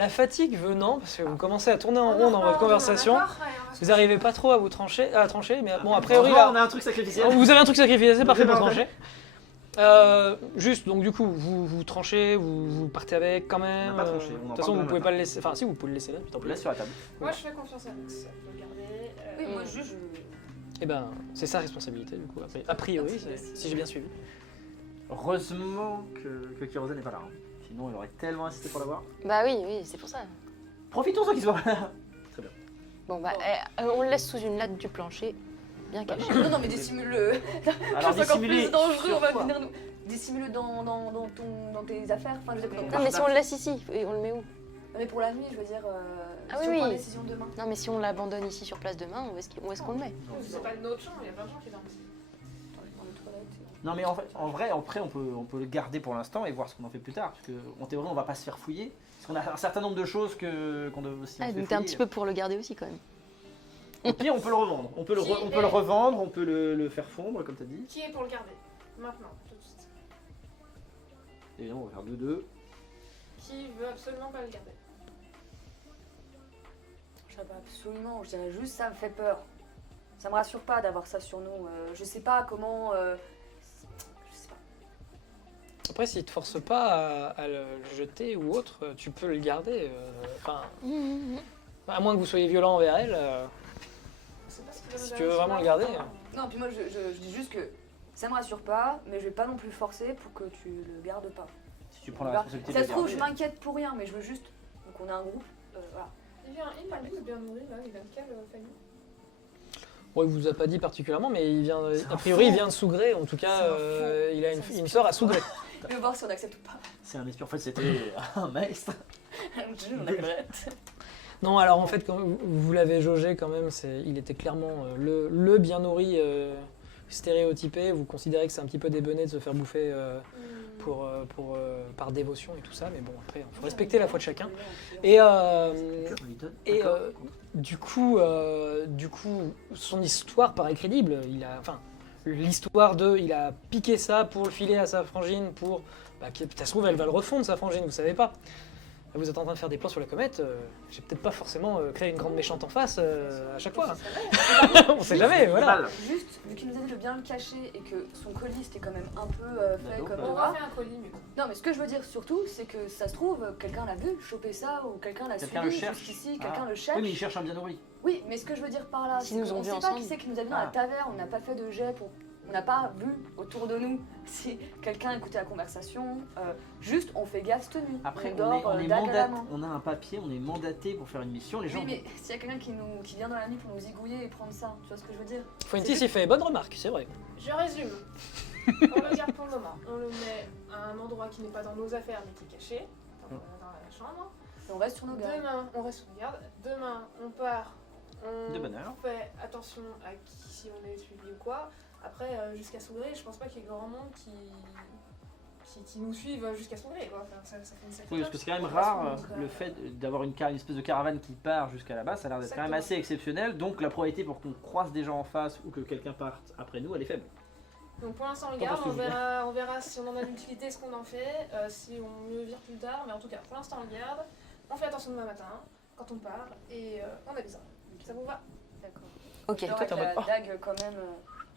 la fatigue venant, parce que vous commencez à tourner en rond dans votre conversation, vous n'arrivez pas trop à trancher, mais bon, a priori, on a un truc sacrificiel. vous avez un truc sacrifié, c'est parfait pour trancher. Juste, donc du coup, vous tranchez, vous partez avec quand même. On n'a pas tranché, on en De toute parle façon, vous demain pouvez matin. pas le laisser. Enfin, si, vous pouvez le laisser là. On le laisse sur la table. Moi, je fais confiance à Alex. Je peux garder. Oui, moi je... Et ben, c'est sa responsabilité, du coup. A priori, si j'ai bien suivi. Heureusement que Kyrosène n'est pas là. Hein. Sinon, il aurait tellement insisté pour l'avoir. Bah oui, c'est pour ça. Profitons-en qu'il soit là. Bon bah, on le laisse sous une latte du plancher, bien caché. Non, mais dissimule-le. Alors, C'est encore plus dissimulé. dangereux, on va quoi venir nous... Dissimule-le dans tes affaires. Enfin, je veux dire, Non mais si on le laisse ici, et on le met où? mais pour la nuit, je veux dire, Ah si oui, on prend oui. la décision demain. Non mais si on l'abandonne ici sur place demain, où est-ce qu'on le met? C'est pas notre chambre, il y a plein de gens qui dorment ici. Dans les toilettes. Non, mais en vrai, après, on peut le garder pour l'instant et voir ce qu'on en fait plus tard. Parce qu'en théorie, on va pas se faire fouiller. Parce qu'on a un certain nombre de choses qu'on doit aussi. Ah donc t'es un petit peu pour le garder aussi quand même. Au pire, on peut le revendre. On peut le revendre, on peut le faire fondre, comme tu as dit. Qui est pour le garder? Maintenant, tout de suite. Évidemment, on va faire 2-2. Qui veut absolument pas le garder? Je sais pas, absolument, je dirais juste ça me fait peur. Ça me rassure pas d'avoir ça sur nous. Je sais pas comment... je sais pas. Après, s'il te force pas à le jeter ou autre, tu peux le garder. Enfin, à moins que vous soyez violent envers elle. C'est pas ce qu'il Si tu veux vraiment le garder. Non, puis moi je dis juste que ça me rassure pas, mais je vais pas non plus forcer pour que tu le gardes pas. Si tu prends la Bah, responsabilité ça de se le trouve, je garder. m'inquiète pour rien, mais je veux juste... Donc on a un groupe, voilà. Il vient bien nourri, là, il vient de quelle famille? Bon, il vous a pas dit particulièrement, mais il vient, a priori, il vient de Sougré. En tout cas, il a une sœur à Sougré. Je vais voir si on accepte ou pas. C'est un espion. En fait, c'était un maître. Je regrette. Non, alors en fait, quand vous l'avez jaugé quand même, il était clairement le bien nourri stéréotypé. Vous considérez que c'est un petit peu débené de se faire bouffer par dévotion et tout ça, mais bon, après, il faut respecter la foi de chacun. Et du coup, son histoire paraît crédible. Il a piqué ça pour le filer à sa frangine, ça se trouve, elle va le refondre, sa frangine, vous savez pas. Là, vous êtes en train de faire des plans sur la comète, j'ai peut-être pas forcément créé une grande méchante en face à chaque fois. On sait jamais, voilà. Juste, vu qu'il nous a dit de bien le cacher et que son colis était quand même un peu fait donc, comme On ça. va faire un colis, mais bon. Non, mais ce que je veux dire surtout, c'est que ça se trouve, quelqu'un l'a vu choper ça ou quelqu'un l'a Quelqu'un suivi le cherche. jusqu'ici, Ah. quelqu'un le cherche. Oui, mais il cherche un bien nourri. Oui, mais ce que je veux dire par là, S'ils c'est nous qu'on ont ne vus sait pas ensemble. qui c'est qui nous a vus dans la taverne, on n'a pas fait de jet pour... On n'a pas vu autour de nous si quelqu'un écoutait la conversation. Juste, on fait gaffe cette nuit. Après, on dort on est dague à la mandaté, main. on a un papier, on est mandaté pour faire une mission. Les gens. Oui, mais s'il y a quelqu'un qui vient dans la nuit pour nous zigouiller et prendre ça, tu vois ce que je veux dire? Fointy s'y fait, bonne remarque, c'est vrai. Je résume. On le garde pour le moment. On le met à un endroit qui n'est pas dans nos affaires, mais qui est caché, dans la chambre. Et on reste sur nos gardes. Demain, on reste sur nos gardes. Demain, on part. On De bonne heure. fait attention à si on est suivi ou quoi. Après, jusqu'à Sougré, je pense pas qu'il y ait grand monde qui nous suive jusqu'à Sougré, quoi. Enfin, ça fait une sacrée Oui, parce que c'est quand même tâche. rare Donc, le fait d'avoir une espèce de caravane qui part jusqu'à là-bas, ça a l'air d'être quand même Exactement. assez exceptionnel. Donc la probabilité pour qu'on croise des gens en face ou que quelqu'un parte après nous, elle est faible. Donc pour l'instant on le T'en garde, penses on que je verra si on en a l'utilité, ce qu'on en fait, si on le vire plus tard, mais en tout cas pour l'instant on le garde, on fait attention demain matin, quand on part, et on avisera. Ça vous va? D'accord. Ok. Alors, toi, t'es en avec mode, la dague quand même,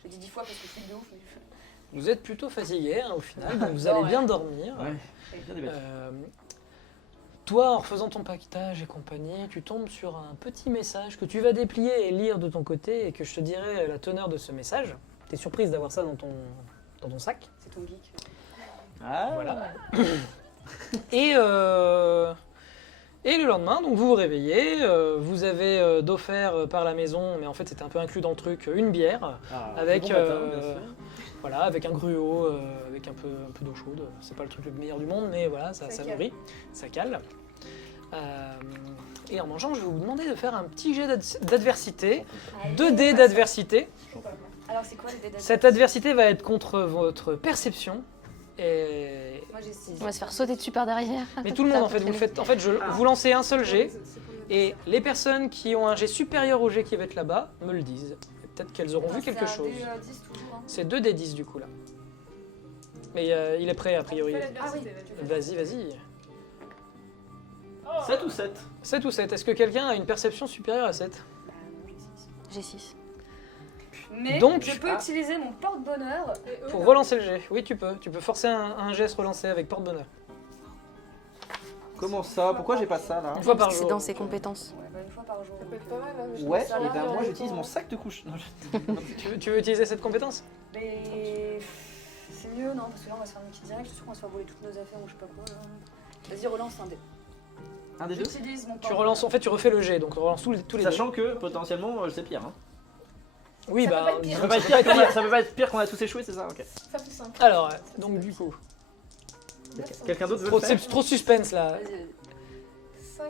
j'ai dit 10 fois parce que je suis de ouf. Mais... Vous êtes plutôt fatigué hein, au final, donc vous Non, allez ouais. bien dormir. Bien débattu. Toi, en refaisant ton paquetage et compagnie, tu tombes sur un petit message que tu vas déplier et lire de ton côté et que je te dirai la teneur de ce message. T'es surprise d'avoir ça dans ton sac. C'est ton geek. Ah, Voilà. Et le lendemain, donc vous vous réveillez, vous avez d'offert par la maison, mais en fait c'était un peu inclus dans le truc, une bière, avec, bon matin, bien sûr. voilà, avec un gruau, avec un peu d'eau chaude. C'est pas le truc le meilleur du monde, mais voilà, ça Ça nourrit, ça cale. Et en mangeant, je vais vous demander de faire un petit jet d'adversité, 2 dés d'adversité. Alors c'est quoi les dés Cette adversité va être contre votre perception. Et... Moi j'ai 6. On va se faire sauter dessus par derrière. Mais tout le monde en fait, vous lancez un seul jet. Et les personnes qui ont un jet supérieur au jet qui va être là-bas me le disent. Et peut-être qu'elles auront vu quelque chose. C'est 10 toujours. Hein. C'est 2 des 10 du coup là. Mais il est prêt a priori. On fait l'adversité, là, tu fais. Vas-y. Oh, 7 ou 7? 7 ou 7. Est-ce que quelqu'un a une perception supérieure à 7? Bah non, j'ai 6. J'ai 6. Mais Donc- je peux utiliser mon porte-bonheur. Et eux, Pour là, relancer le jet. Oui, tu peux. Tu peux forcer un geste relancé avec porte-bonheur. Comment ça? Pourquoi j'ai pas ça là? Une fois par C'est jour. dans ses compétences. Ouais, bah, une fois par jour. Ça peut être pas mal. Hein, mais je Ouais, trouve ça et bien, ben en moi même j'utilise temps. mon sac de couche. Non, Tu veux utiliser cette compétence? Mais c'est mieux, non? Parce que là, on va se faire une petite direct. Je suis sûr qu'on va se faire voler toutes nos affaires ou je sais pas quoi. Là. Vas-y, relance un dé. Un des deux? J'utilise mon Tu porte-bonheur. relances, en fait, tu refais le jet, donc tu relances tous les deux. Sachant que potentiellement c'est pire. Hein. Oui, Ça bah. peut pas être pire. disons Ça peut que pas être pire qu'on a, ça peut pas être pire qu'on a tous échoué, c'est ça? Ok. Ça fait simple. Alors, donc du coup, Quelqu'un d'autre veut trop, le faire? c'est trop suspense là. Vas-y, vas-y.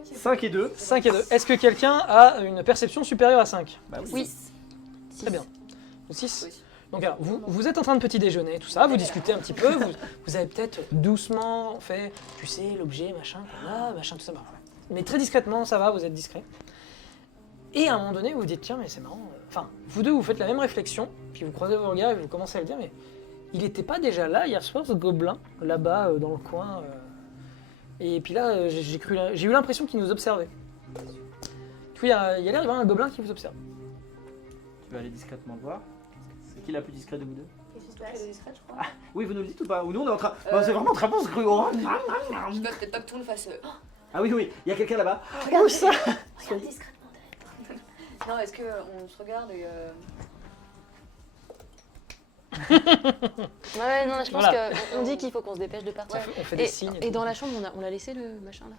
5 5 et et 2. 5 et 2. Est-ce que quelqu'un a une perception supérieure à 5? Bah oui. Oui. Très bien. 6. Oui. Donc alors, vous êtes en train de petit déjeuner, tout ça, vous discutez un petit peu, vous avez peut-être doucement fait, tu sais, l'objet, machin, qu'on a, machin, tout ça. Bah, mais très discrètement, ça va, vous êtes discret. Et à un moment donné, vous vous dites, tiens, mais c'est marrant. Enfin, vous deux, vous faites la même réflexion, puis vous croisez vos regards et vous commencez à le dire, mais il était pas déjà là hier soir, ce gobelin, là-bas, dans le coin. Et puis là, j'ai eu l'impression qu'il nous observait. Du coup, il y a l'air d'y avoir un gobelin qui vous observe. Tu vas aller discrètement le voir. C'est qui la plus discrète de vous deux? Qu'est-ce qui se Elle passe? est discrète, je crois. Oui, vous nous le dites ou pas? Ou nous on est en train. Bah, c'est vraiment très bon ce gruau. Hein. Je peux peut-être pas que tout le monde fasse. Ah oui, oui, il y a quelqu'un là-bas. Regarde Où ça? Regarde discrètement derrière. Non, est-ce qu'on se regarde et. Ouais, non, je pense Voilà. qu'on dit qu'il faut qu'on se dépêche de partir. On fait des signes. Et dans la chambre, on l'a laissé le machin là.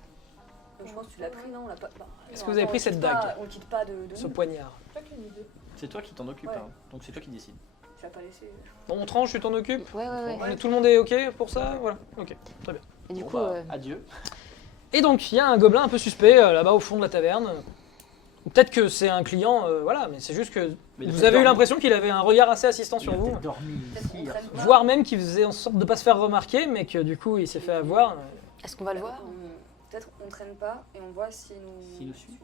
Je pense que tu l'as pris, non? On l'a pas. Bah, Est-ce non, que vous avez attends, pris on cette quitte pas- dague? On quitte pas de Ce nous. poignard. Pas qu'une idée. C'est toi qui t'en occupe, Ouais. hein. Donc c'est toi qui décides. Tu l'as pas laissé. Bon, on tranche, tu t'en occupes? Ouais, ouais, ouais. Tout le monde est ok pour ça? Voilà, ok, très bien. Et du Bon, coup, bah, adieu. Et donc, il y a un gobelin un peu suspect là-bas au fond de la taverne. Ou peut-être que c'est un client, voilà, mais c'est juste que Mais il a vous peut-être avez eu dormi. l'impression qu'il avait un regard assez assistant Il sur a vous. peut-être dormi Peut-être ici qu'on hier traîne soir. pas. Voire même qu'il faisait en sorte de pas se faire remarquer, mais que du coup, il s'est fait avoir. est-ce qu'on va le voir Peut-être on traîne pas et on voit s'il nous. S'il nous suit.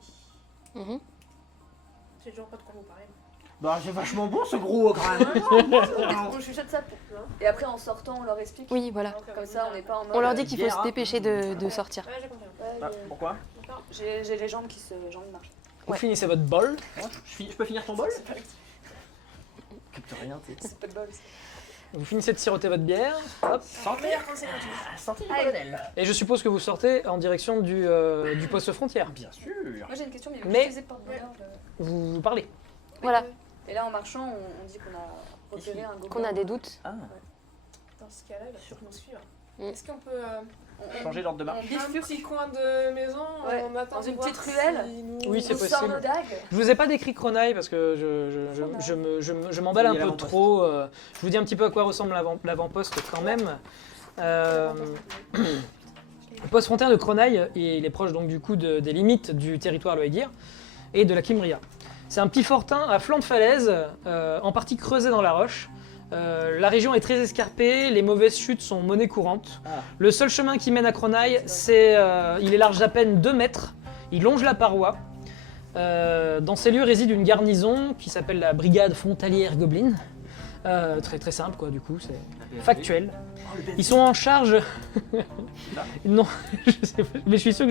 Mhm. J'ai toujours pas de quoi vous parler. Bah c'est vachement bon ce gros quand même. On chuchote ça pour. Et après en sortant, on leur explique. Oui, voilà. Comme ça, on n'est pas en mode. On leur dit qu'il faut bière, se hein. dépêcher de sortir. Ouais, j'ai compris. Ouais, Ah, pourquoi? D'accord. j'ai les jambes qui se. J'ai envie de marcher. Vous Ouais. finissez votre bol. Je peux finir ton bol? Capte rien, tu sais. C'est pas de bol. Vous finissez de siroter votre bière. Hop. Santé. Meilleur conseil gratuit. Santé, Allez. colonel. Et je suppose que vous sortez en direction du poste frontière. Bien sûr. Moi j'ai une question, mais, Mais- utiliser le porte-bonheur. Vous parlez. Voilà. Et là en marchant, on dit qu'on a repéré un gobelin. Qu'on a des doutes. Ah, Dans ce cas-là, il va falloir nous suivre. Mm. Est-ce qu'on peut. changer l'ordre de On marche. Un bifurque petit coin de maison, Ouais, on attend dans de une voir petite ruelle. si nous- Oui, c'est on sort possible. nos dagues. Je vous ai pas décrit Cronaille parce que je m'emballe un Il y a peu l'avant-poste. trop. Je vous dis un petit peu à quoi ressemble l'avant-poste quand même. Le poste frontière de Cronaille, il est proche donc du coup des limites du territoire Loegir et de la Kimria. C'est un petit fortin à flanc de falaise, en partie creusé dans la roche. La région est très escarpée, les mauvaises chutes sont monnaie courante. Ah. Le seul chemin qui mène à Cronaille, il est large d'à peine 2 mètres. Il longe la paroi. Dans ces lieux réside une garnison qui s'appelle la Brigade Frontalière Goblin. Très très simple quoi, du coup, c'est factuel. Ils sont en charge. Non, je sais pas, mais je suis sûr que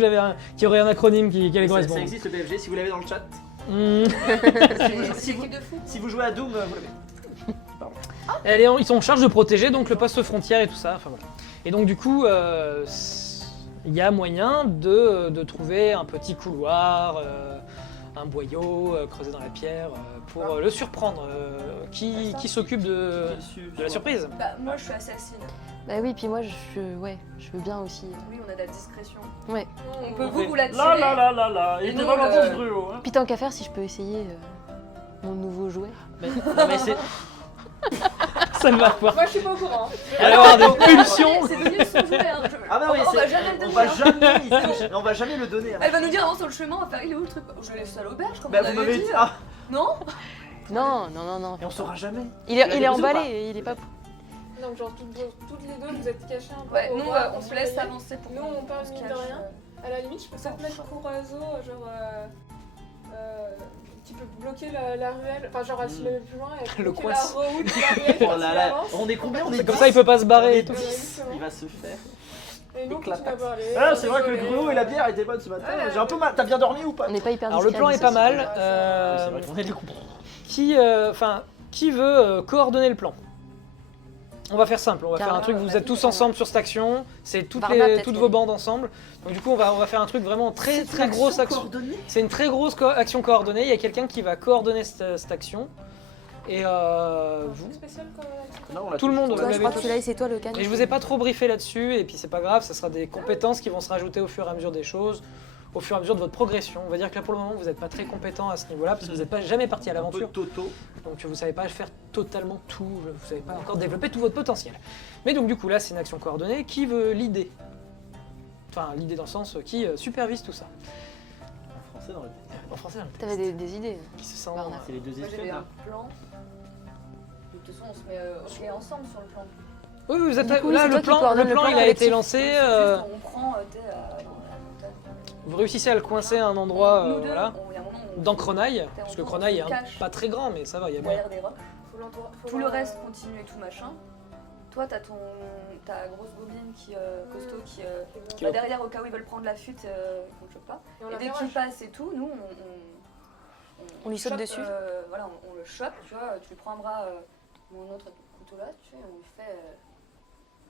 qu'il y aurait un acronyme qui allait Ça correspondre. existe le BFG si vous l'avez dans le chat. C'est l'équipe de foot. Si vous jouez à Doom, vous l'avez. Ils sont en charge de protéger donc le poste frontière et tout ça. Enfin, voilà. Et donc du coup, il y a moyen de trouver un petit couloir, un boyau creusé dans la pierre pour le surprendre. Qui s'occupe de la surprise? Bah, moi je suis assassine. Bah oui, puis moi, je veux bien aussi. Oui, on a de la discrétion. Ouais. On peut fait vous la Là tirer. là, Et il nous, était vraiment le- bon ce gruau. Hein. Puis tant qu'à faire, si je peux essayer mon nouveau jouet. Non, mais c'est. Ça ne va pas. Moi, je suis pas au courant. Alors des pulsions. C'est devenu son jouet. Hein. Ah bah oui, on va c'est- jamais le on donner. va hein. on va jamais le donner. Elle va nous dire avant sur le chemin, on va faire il est où le truc. Je laisse ça à l'auberge comme Bah on vous avait m'avez dit. dit. Ah, Non. Non. et on saura jamais. Il est Tu l'as emballé, déposé ou pas et il est pas. Donc, genre, toutes les deux, vous êtes cachées un peu. Ouais, au nous bar, on se laisse surveille. avancer pour Nous, on parle se mine de cache. rien. À la limite, je peux peut-être mettre Courazo, genre. Qui peut bloquer la ruelle. Enfin, genre, elle se met plus loin et elle Le bloquer la coince. route de la ruelle Oh quand là il là, avance. on est combien? On est C'est comme ça, il peut pas se barrer et tout. Ouais, exactement. Il va se faire. Et nous, on continue à éclate. parler. Ah, c'est vrai que le Désolé. gruau et la bière étaient bonnes ce matin. Ouais. J'ai un peu mal. T'as bien dormi ou pas? On n'est pas hyper Alors le discret, plan mais est ça, pas c'est mal. grave. C'est vrai qu'on est des comprendre. Qui veut coordonner le plan? On va faire simple, on va faire un Carrément, truc, vous êtes tous ensemble sur cette action, c'est toutes, Varda, peut-être toutes qu'elle- vos bandes ensemble. Donc du coup on va faire un truc vraiment très grosse action. C'est une très grosse action coordonnée, il y a quelqu'un qui va coordonner cette action. Et Un vous... truc spécial comme action. Non, on l'a Tout le monde, tous- vous Toi, je l'avez crois tous. que celui-là, c'est toi le canne. Et je vous ai pas trop briefé là-dessus, et puis c'est pas grave, ça sera des compétences qui vont se rajouter au fur et à mesure des choses, au fur et à mesure de votre progression. On va dire que là pour le moment vous n'êtes pas très compétent à ce niveau-là, parce que vous n'êtes pas jamais parti à Un peu l'aventure. Toto. Donc vous savez pas faire totalement tout, vous savez pas encore développer tout votre potentiel. Mais donc du coup là c'est une action coordonnée. Qui veut l'idée? Enfin l'idée dans le sens qui supervise tout ça. En français dans le. En français, hein, T'avais des idées. qui se sent... Varda. C'est les deux Moi j'avais espèces. un plan. De toute façon, on se met ensemble sur le plan. Oui, oui, vous êtes... Du coup, là c'est le toi qui plan, coordonne le le plan plan il a été collectif. lancé, Juste, on prend dans la montagne. vous réussissez à le coincer à un endroit Nous deux, voilà, il y a un moment où on- dans Crenaille, parce que on Crenaille est se cache pas très grand mais ça va, il y a moyen. derrière des rocs. Faut Tout le voir, reste continue et tout machin. Toi, t'as ta grosse gobine qui costaud qui va derrière au cas où ils veulent prendre la fuite, qu'on ne chope pas. Et on Et dès l'interroge. qu'il passe et tout, nous On lui saute chope, dessus. voilà, on le chope, tu vois, tu lui prends un bras, mon autre couteau là, tu sais, on lui fait.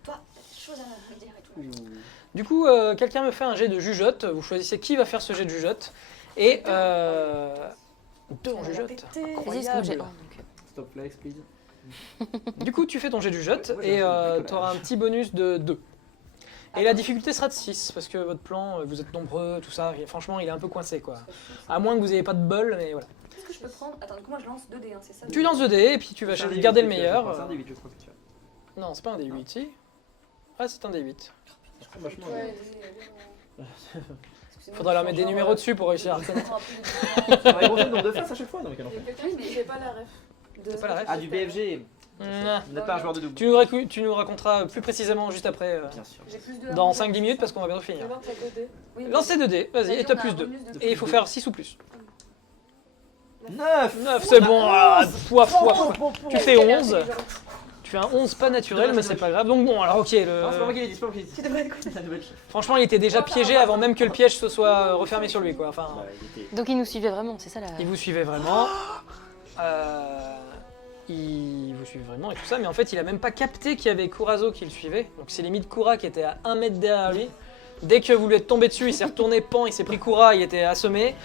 Toi, t'as des choses à me dire et tout. Du coup quelqu'un me fait un jet de jugeote, vous choisissez qui va faire ce jet de jugeote. Et deux en jugeote. Vas-y, c'est que j'ai un, donc. Stop flex, please. Du coup, tu fais ton jet du jet Ouais, j'ai et un peu de tu auras un petit bonus de 2. Et la difficulté sera de 6 parce que votre plan, vous êtes nombreux, tout ça, et franchement, il est un peu coincé quoi. À moins que vous n'ayez pas de bol, mais voilà. Qu'est-ce que je peux prendre? Attends, du coup, moi je lance 2D, hein, c'est ça? Tu lances 2 dés et puis tu vas C'est un D8 garder le que tu as, meilleur. C'est un D8, je crois que tu as. Non, c'est pas un D8, si. Ah, c'est un D8. Vachement. Ouais, Faudra leur mettre des numéros dessus pour réussir à reconnaître. On va remonter le nombre de faces à chaque fois, non, quel il y a enfer. quelqu'un qui j'ai pas la ref. C'est pas la ref. Ah, du BFG. Nah. Vous n'êtes pas un joueur de double. Tu nous raconteras plus précisément juste après, Bien sûr. J'ai plus de dans 5-10 minutes parce qu'on va bientôt Je finir. lance à côté. Oui, mais- Lancez 2 dés, vas-y, et on t'as a plus un 2. bonus de Et il faut faire 6 ou plus. 9 9, c'est bon, ah, poif, poif, poif. Tu fais 11. Tu fais un 11 pas naturel, mais c'est pas grave. Donc bon, alors ok, Non, c'est pas moi qui l'ai dit, c'est pas moi qui l'ai dit. Tu devrais être cool. Ça devait être chef. franchement, il était déjà piégé avant même que le piège se soit refermé sur lui, quoi. Enfin, Bah, il était. Donc il nous suivait vraiment, c'est ça la. il vous suivait vraiment. Il vous suivait vraiment et tout ça, mais en fait, il a même pas capté qu'il y avait Kurazo qui le suivait. Donc c'est limite Kura qui était à 1 mètre derrière lui. Dès que vous lui êtes tombé dessus, il s'est retourné pan, il s'est pris Kura, il était assommé.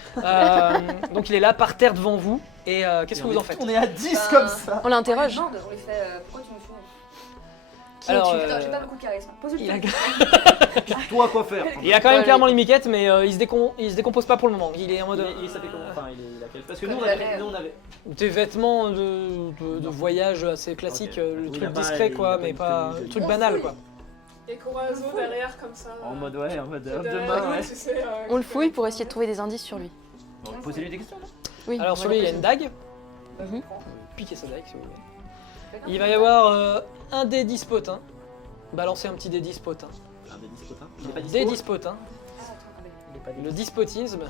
Donc il est là par terre devant vous. Et qu'est-ce que vous en faites? On est à 10 Ben, comme ça. On l'interroge. On lui fait pourquoi tu me suis? Qui Alors, es-tu Putain, j'ai pas beaucoup de charisme. Pose-lui il a, Toi, quoi faire? il a quand même Ouais, clairement les miquettes, mais il se décompose pas pour le moment. Il est en mode. Il s'appelait comment? Enfin, il a quel. Parce que Comme nous, on il avait. avait, Nous, on avait. Des vêtements de voyage assez classiques, Ok. le Oui, truc il a pas- discret il a quoi, pas mais une pas tenue un de- truc banal quoi. Et Corazo derrière comme ça. En mode, ouais, en mode. Derrière Demain, lui, ouais. tu sais, On le fouille pour essayer de trouver des indices sur lui. Posez-lui des questions, là. Oui. Alors on sur va lui, il y a le une poser. dague. Mhm. Piquez sa dague si vous voulez. Il va y avoir un dé 10 potins. Balancez un petit dé 10 potins. Un des 10 potins. Il est pas Dé dispo. 10 potins. Il est pas Le despotisme.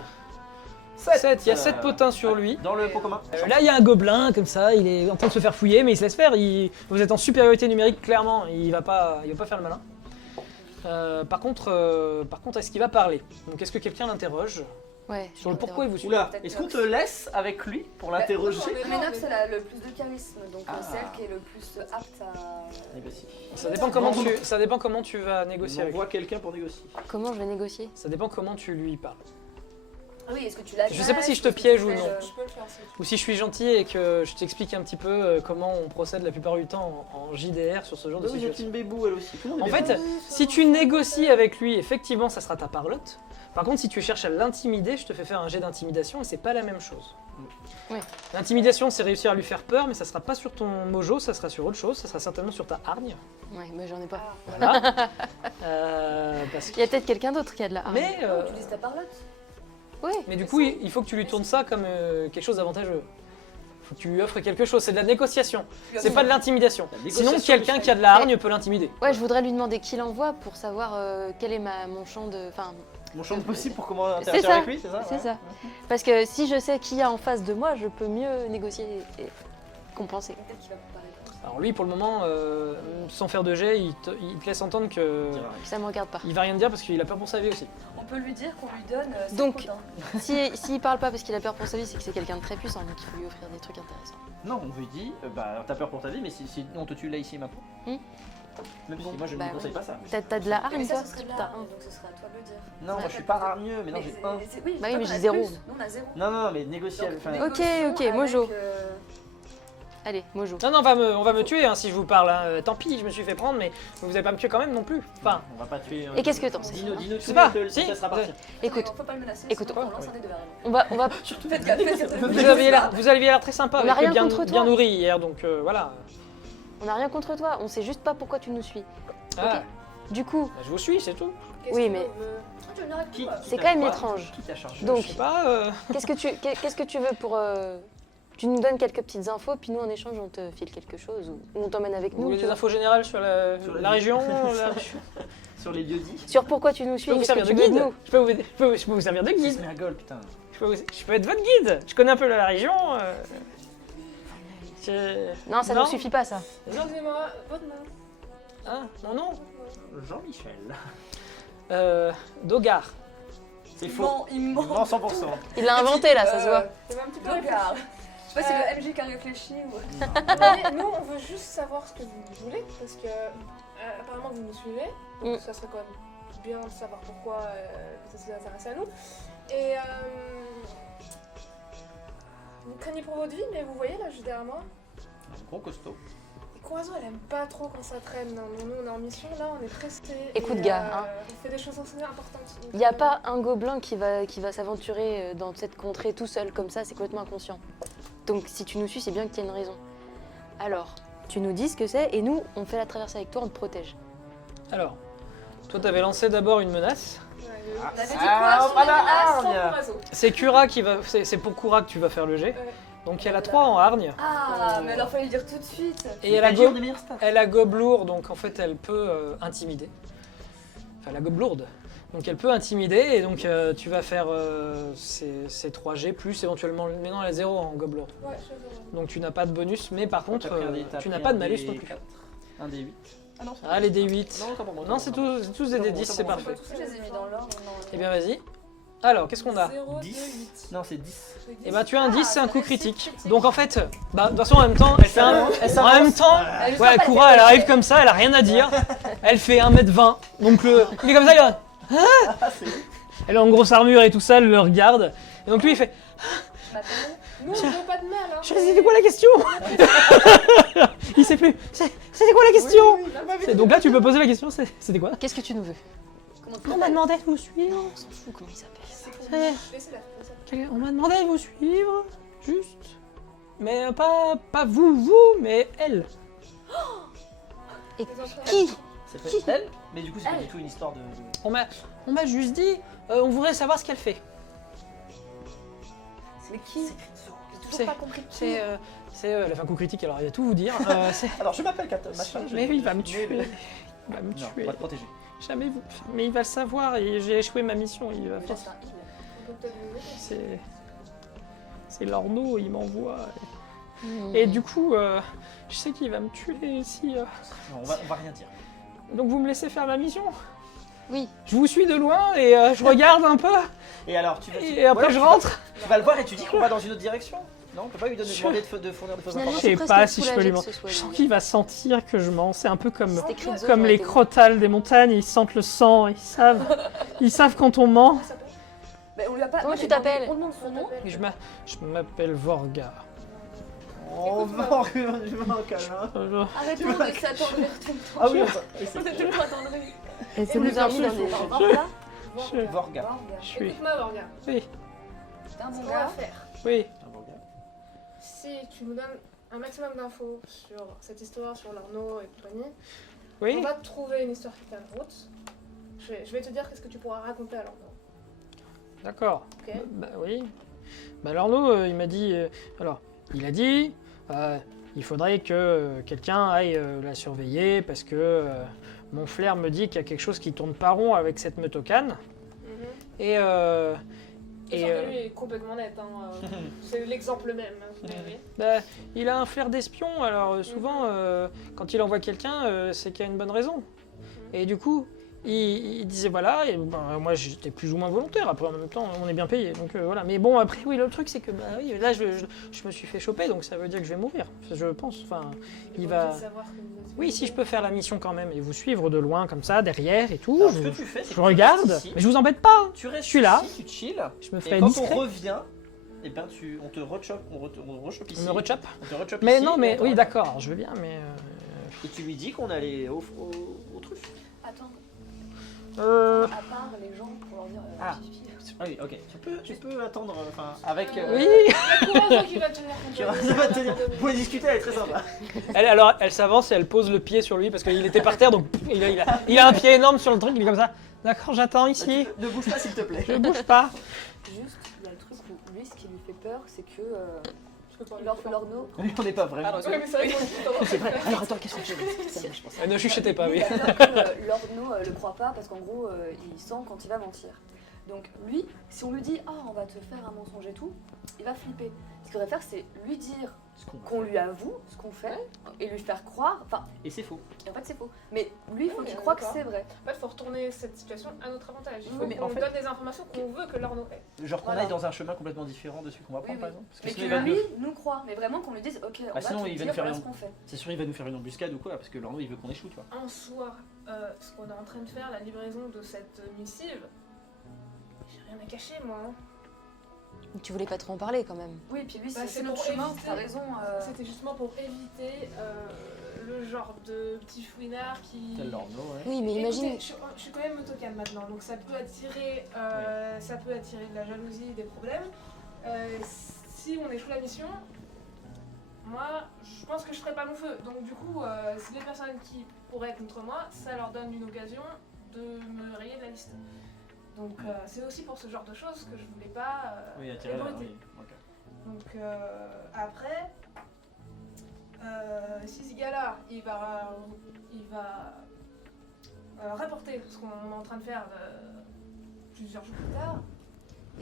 7. 7, il y a 7 potins sur lui. Dans le pot commun. Là, il y a un gobelin comme ça, il est en train de se faire fouiller, mais il se laisse faire. Vous êtes en supériorité numérique, clairement. Il va pas faire le malin. Par contre, est-ce qu'il va parler? Donc, est-ce que quelqu'un l'interroge Ouais. sur le pourquoi il vous suit? Oula, est-ce qu'on te laisse avec lui pour l'interroger? Mais Nox, elle a le plus de charisme, donc Ah. c'est elle qui est le plus apte à. Négocier. Ça dépend comment tu vas négocier On avec lui. envoie quelqu'un pour négocier. Comment je vais négocier? Ça dépend comment tu lui parles. Ah oui, est-ce que tu l'as? Je sais pas si je te piège ou non. Je peux le faire si tu Ou si je suis gentil et que je t'explique un petit peu comment on procède la plupart du temps en JDR sur ce genre de Oui, situation. une bébou, elle aussi. Tout le monde est En bébou. fait, si tu négocies avec lui, effectivement, ça sera ta parlotte. Par contre, si tu cherches à l'intimider, je te fais faire un jet d'intimidation et c'est pas la même chose. Oui. L'intimidation, c'est réussir à lui faire peur, mais ça sera pas sur ton mojo, ça sera sur autre chose, ça sera certainement sur ta hargne. Ouais, mais j'en ai pas. Voilà. Parce que... Il y a peut-être quelqu'un d'autre qui a de la hargne. Mais, Non, tu dis ta parlotte. Oui. mais du coup, il faut que tu lui tournes ça comme quelque chose d'avantageux. Faut que tu lui offres quelque chose, c'est de la négociation, c'est pas de l'intimidation. La négociation Sinon, de quelqu'un qui a de la hargne peut l'intimider. Ouais, je voudrais lui demander qui l'envoie pour savoir quel est mon champ de. Enfin, Mon champ de possible pour comment C'est interagir ça. avec lui, c'est ça? c'est Ouais. ça. Parce que si je sais qui y a en face de moi, je peux mieux négocier et compenser. Peut-être qu'il va me parler comme ça. Alors lui, pour le moment, sans faire de jet, il te laisse entendre que Ça me regarde pas. il va rien te dire parce qu'il a peur pour sa vie aussi. On peut lui dire qu'on lui donne ses Donc- potins. S'il parle pas parce qu'il a peur pour sa vie, c'est que c'est quelqu'un de très puissant, donc il faut lui offrir des trucs intéressants. Non, on lui dit, t'as peur pour ta vie, mais si on te tue là, ici et maintenant. Même si moi je ne Bah vous conseille oui. pas ça. T'as de la hargne, Mais ça, toi ce serait de T'as la un. hargne, donc ce serait à toi de le dire. Non, moi je suis pas hargneux, mais non, j'ai un. Oui, Bah oui, mais on j'ai a 0. plus. Nous, on a 0. Non, mais négociable. Donc, Enfin, Ok, négocions Mojo. avec, Allez, Mojo. Non, on va me tuer hein, si je vous parle. Hein. Tant pis, je me suis fait prendre, mais vous allez pas me tuer quand même non plus. Enfin, on va pas tuer. Et qu'est-ce que t'en sais Dis-nous, Je sais pas, tu si. te laissera partir. Écoute, faut pas le menacer. écoute, sinon on lance un dé de verre. on va. Faites gaffe, faites gaffe. vous aviez l'air très sympa, On a avec rien bien, contre bien toi. nourri hier, donc voilà. On n'a rien contre toi, on sait juste pas pourquoi tu nous suis. Ah, Du coup, bah, je vous suis, c'est tout. Qu'est-ce Oui, que mais- l'on veut Tu veux venir avec Qui nous c'est t'a quand même quoi étrange. Qui t'a chargé Donc- Je sais pas. qu'est-ce que tu veux pour. Tu nous donnes quelques petites infos, puis nous en échange on te file quelque chose ou on t'emmène avec Vous nous. voulez tu des vois. infos générales sur la la région Sur les lieux dits. Sur pourquoi tu nous Je suis peux et vous qu'est-ce que servir de tu veux de guide. nous. Je peux vous servir de Qui se guide. met à gueule, putain. Je peux être votre guide. Je connais un peu la région. Non, ça ne suffit pas ça. Excusez-moi, votre nom. Ah, mon nom Jean-Michel. Dogar. C'est faux. Il Il ment. ment 100%. Il l'a inventé là, ça se voit. Ça va un petit peu Regarde. réfléchir. Je sais pas si c'est le MJ qui a réfléchi ou. Mais nous, on veut juste savoir ce que vous voulez, parce que apparemment vous nous suivez, donc ça serait quand même bien de savoir pourquoi vous êtes intéressés à nous. Et vous craignez pour votre vie, mais vous voyez là, juste derrière moi, Un gros costaud. les Corazo, elle aime pas trop quand ça traîne. Non, nous, on est en mission, là, on est pressés. Écoute, et, gars, hein. on fait des choses assez importantes. donc, Il n'y a pas un gobelin qui va s'aventurer dans cette contrée tout seul comme ça, c'est complètement inconscient. Donc si tu nous suis, c'est bien qu'il y a une raison. Alors, tu nous dis ce que c'est et nous, on fait la traversée avec toi, on te protège. Alors, toi, t'avais lancé d'abord une menace. Ouais, On avait dit Ah, quoi sur voilà, les menaces hargne. sans Corazo. C'est Kura qui va. C'est pour Kura que tu vas faire le jet. Ouais. Donc elle a 3 en hargne. Ah, mais alors fallait le dire tout de suite. Et elle a, des meilleurs stats. elle a gobe lourd, donc en fait elle peut intimider. Enfin la gobe lourde. Donc elle peut intimider et donc tu vas faire ces 3 G plus éventuellement. Mais non, elle a 0 en gobe lourde. Ouais, je sais pas. Donc tu n'as pas de bonus, mais par contre T'as tu pris n'as un pas de malus des non plus. 4. Un des 8. Ah non, c'est Ah les D8. Non, c'est pour moi. Non, c'est tous des D10, c'est bon, parfait. Je les ai mis dans l'ordre. Eh bien vas-y. Alors qu'est-ce qu'on a 0, 2, 10. 8. Non, c'est 10. Eh ben tu as un 10, c'est un coup c'est critique. critique. Donc en fait, bah, de toute façon en même temps, elle fait un... En même temps, Elle voilà, sera pas Kura, elle détachée. arrive comme ça, elle a rien à dire. Elle fait 1m20. Donc il est comme ça, il a... Elle est en grosse armure et tout ça, elle le regarde. Et donc lui il fait Je m'appelle. Nous, on veut pas de mal, hein. c'était quoi la question Il sait plus. C'était quoi la question Donc là tu peux poser la question, c'était quoi Qu'est-ce que tu nous veux? Comment tu On m'a t'appelles demandé de vous suivre. On s'en fout comment il s'appelle. C'est pour Ouais. vous. Laissez-la, laissez-la. On m'a demandé de vous suivre, juste. Mais pas vous, mais elle. Les enfants. Qui? C'est fait elle, mais du coup, c'est pas du tout une histoire de. On m'a juste dit, on voudrait savoir ce qu'elle fait. Mais qui? J'ai C'est- toujours pas compris qui. Elle a fait un coup critique, alors il va tout vous dire. Alors, je m'appelle Kat, machin. Mais oui, il va me je- tuer. mais- Il va me Non, tuer. on va te protéger. Jamais vous. Mais il va le savoir et j'ai échoué ma mission. Il va Mais faire. c'est un heal. On peut peut-être vous aider. C'est l'orno, il m'envoie. Hmm. Et du coup, je sais qu'il va me tuer si. Non, on va rien dire. Donc vous me laissez faire ma mission. Oui. Je vous suis de loin et je regarde un peu. Et alors, tu vas. Et après Ouais, je tu rentre. Tu vas le voir et tu dis qu'on va dans une autre direction. Non, on peut pas lui Je- demander de fournir des fausses Finalement, Je informations. sais presque pas si je peux soulagé lui que mentir. ce soit Je lui. sens qu'il va sentir que je mens. C'est un peu comme. C'était Kritzo, Comme j'aurais les été bon. crotales des montagnes, ils sentent le sang, ils savent quand on ment. Ça s'appelle Mais on lui a pas. Comment on tu lui a demandé- t'appelles On demande son nom. Je m'appelle Vorga. Oh, Écoute-moi. non, je veux un câlin. Arrêtons de s'attendrir tout le temps. Ah oui, On est toujours attendris. Et Ça nous a mis dans des... Vorga. Je- Vorga. Je suis. Écoute-moi, Morgan. Oui, T'es un Ce bon qu'on va gars. faire, oui. si tu nous donnes un maximum d'infos sur cette histoire, sur l'Arnaud et compagnie, on Oui. va trouver une histoire qui tient la route. Je vais te dire qu'est-ce que tu pourras raconter à l'Arnaud. D'accord. Ok. Bah oui. Bah Arnaud, il m'a dit. Alors, il a dit. Il faudrait que quelqu'un aille la surveiller parce que mon flair me dit qu'il y a quelque chose qui tourne pas rond avec cette meutocane. Mhm. Et C'est Et sûr que lui est complètement net, hein. C'est l'exemple même. Mais oui. bah, il a un flair d'espion, alors souvent, quand il envoie quelqu'un, c'est qu'il y a une bonne raison. Et du coup, il disait voilà, et ben, moi j'étais plus ou moins volontaire, après en même temps on est bien payé, donc voilà. Mais bon, après oui, le truc c'est que bah, oui, là je me suis fait choper, donc ça veut dire que je vais mourir, je pense. Enfin, il va... Savoir que vous êtes Oui, si je peux faire la mission quand même, et vous suivre de loin comme ça, derrière et tout, Alors, je, ce que tu fais, c'est je que tu regarde, restes ici, mais je vous embête pas, hein. tu restes je suis là. ici, tu chill, Je me et ferai quand discret. on revient, eh ben on te rechoppe, on rechoppe ici. On me rechoppe. On te rechoppe Mais ici, non, et mais on te oui, revient. d'accord, je veux bien, mais... Et tu lui dis qu'on allait au truffe. Attends, Euh... à part les gens pour leur dire Ah. pipi. Ah oui, ok. Tu peux attendre, enfin, avec... Oui. Il y a Courage qui va tenir compte. Ça va te dire. Vous pouvez discuter, elle est très sympa. Alors, elle s'avance et elle pose le pied sur lui parce qu'il était par terre, donc il a un pied énorme sur le truc, il est comme ça. D'accord, j'attends ici, Ne bouge pas s'il te plaît. je bouge pas. Juste, il y a le truc où lui, ce qui lui fait peur, c'est que Je peux pas l'orno. Oui, on n'est pas vraiment. Ah, Ouais, mais c'est vrai qu'on C'est vrai. Alors attends, qu'est-ce que tu veux Ça, je pense. Ne chuchotez pas, oui. Il a peur que l'orno le croit pas parce qu'en gros, il sent quand il va mentir. Donc lui, si on lui dit « Ah, on va te faire un mensonge et tout », il va flipper. Ce qu'il faudrait faire, c'est lui dire qu'on lui avoue ce qu'on fait et lui faire croire. Enfin, Et c'est faux. et en fait, c'est faux. Mais lui, il faut Ouais, qu'il croie que d'accord. c'est vrai. En fait, il faut retourner cette situation à notre avantage. Il Oui, faut mais qu'on en lui fait- donne des informations qu'on veut que l'Orno ait. Genre qu'on Voilà. aille dans un chemin complètement différent de celui qu'on va prendre Oui, par oui. exemple. Parce que Mais sinon, que il va lui nous... nous croit. Mais vraiment qu'on lui dise « Ok, on va sinon, te il va dire nous faire voilà une- ce qu'on fait. C'est sûr, il va nous faire une embuscade ou quoi, parce que Lorno il veut qu'on échoue, tu vois. En soi, ce qu'on est en train de faire, la livraison de cette missive, j'ai rien à cacher, moi. Hein. Tu voulais pas trop en parler quand même. » Oui, puis lui, Bah, c'est c'est notre pour chemin, éviter. t'as raison. C'était justement pour éviter le genre de petit fouinard qui... Tel Lorno, ouais. Oui, mais Écoutez, imagine. je suis quand même autocam maintenant, donc ça peut attirer de la jalousie, des problèmes. Si on échoue la mission, moi, je pense que je ferai pas long feu. Donc du coup, si les personnes qui pourraient être contre moi, ça leur donne une occasion de me rayer de la liste. Donc c'est aussi pour ce genre de choses que je voulais pas Oui, attirer là, ébruiter. oui. Ok. Donc après, si ce gars-là, il va rapporter ce qu'on est en train de faire plusieurs jours plus tard,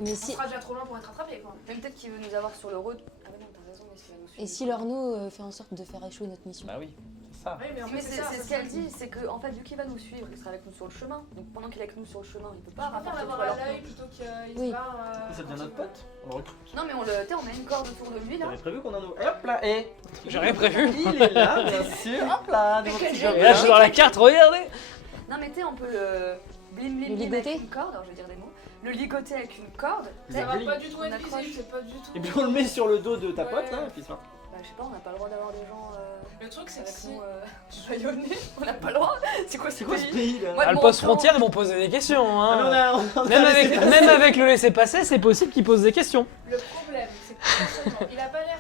Mais on si, sera déjà trop loin pour être rattrapé, quoi. Même peut-être qu'il veut nous avoir sur le road. Ah mais non, t'as raison, mais s'il va nous suivre. et si l'Orno fait en sorte de faire échouer notre mission? Bah oui, c'est ça. Oui, mais en fait, Mais c'est ça. c'est ça ce qu'elle serait- dit, c'est que en fait, vu qu'il va nous suivre, il sera avec nous sur le chemin. Donc pendant qu'il est avec nous sur le chemin, il peut pas Je préfère rapporter l'avoir tout à à l'orno. l'œil plutôt qu'il Oui. se barre. Ça devient notre pote. On le recrute. Non mais on met une corde autour de lui là. J'avais prévu qu'on en a... Hop là, et J'ai rien prévu. il est là, bien sûr. Hop là, des Mais petits quel Et là, je suis dans la carte, regardez. Non mais tu sais, on peut le blim blim Le blim ligoter avec une corde, alors je vais dire des mots. Le ligoter avec une corde. Le Ça va bling. pas du tout On être accroche. visible, c'est pas du tout. Et puis on le met sur le dos de ta Ouais. pote là, et puis c'est parti. Bah je sais pas, on n'a pas le droit d'avoir des gens Le truc, c'est que avec si. nous baïonnés. On n'a pas le droit. C'est quoi C'est quoi ce pays là Ouais. À le bon, poste attends. frontière, ils vont poser des questions. Ah, mais Hein. on a Même avec le laisser-passer, c'est possible qu'ils posent des questions. Le problème, c'est que potentiellement, il a pas l'air